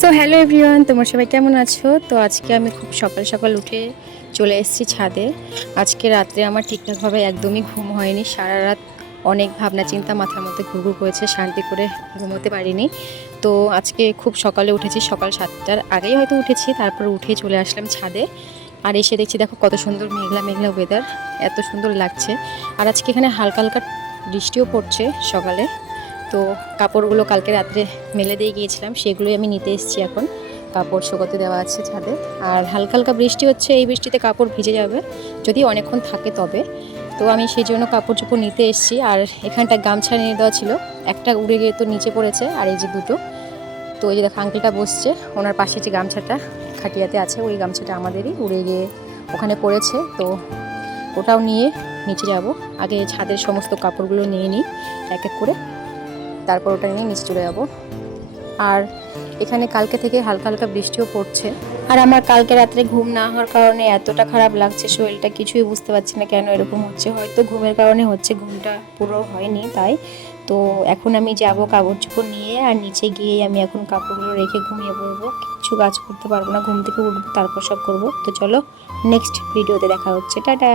So hello everyone, তোমরা সবাই কেমন আছো? তো আজকে আমি খুব সকাল সকাল উঠে চলে এসেছি ছাদে। আজকে রাত্রে আমার ঠিকঠাকভাবে একদমই ঘুম হয়নি। সারা রাত অনেক ভাবনা চিন্তা মাথার মধ্যে ঘুরঘুর করেছে, শান্তি করে ঘুমোতে পারিনি। তো আজকে খুব সকালে উঠেছি, সকাল 7টার আগেই হয়তো উঠেছি। তারপর উঠে চলে আসলাম ছাদে। আর এসে দেখছি দেখো কত সুন্দর মেঘলা মেঘলা ওয়েদার, এত সুন্দর লাগছে। আর আজকে এখানে হালকা হালকা বৃষ্টিও পড়ছে সকালে। তো কাপড়গুলো কালকে রাত্রে মেলে দিয়ে গিয়েছিলাম, সেগুলোই আমি নিতে এসেছি এখন। কাপড় শুকোতে দেওয়া আছে ছাদে। আর হালকা হালকা বৃষ্টি হচ্ছে, এই বৃষ্টিতে কাপড় ভিজে যাবে যদি অনেকক্ষণ থাকে তবে। তো আমি সেই জন্য কাপড় চোপড় নিতে এসেছি। আর এখানটা গামছা নিয়ে দেওয়া ছিল, একটা উড়ে গিয়ে তো নিচে পড়েছে, আর এই যে দুটো। তো ওই যে দেখো আঙ্কেলটা বসছে, ওনার পাশে যে গামছাটা খাটিয়াতে আছে, ওই গামছাটা আমাদেরই উড়ে গিয়ে ওখানে পড়েছে। তো ওটাও নিয়ে নিচে যাব। আগে ছাদের সমস্ত কাপড়গুলো নিয়ে নিই এক এক করে, তারপর ওটা নিয়ে নিচে চলে যাব। আর এখানে কালকে থেকে হালকা হালকা বৃষ্টিও পড়ছে। আর আমার কালকে রাত্রে ঘুম না হওয়ার কারণে এতটা খারাপ লাগছে শরীরটা, কিছুই বুঝতে পারছি না কেন এরকম হচ্ছে। হয়তো ঘুমের কারণে হচ্ছে, ঘুমটা পুরো হয়নি তাই। তো এখন আমি যাব কাপড় চোপড় নিয়ে, আর নিচে গিয়ে আমি এখন কাপড়গুলো রেখে ঘুমিয়ে পড়বো। কিছু কাজ করতে পারবো না, ঘুম থেকে উঠবো তারপর সব করবো। তো চলো নেক্সট ভিডিওতে দেখা হচ্ছে, টাটা।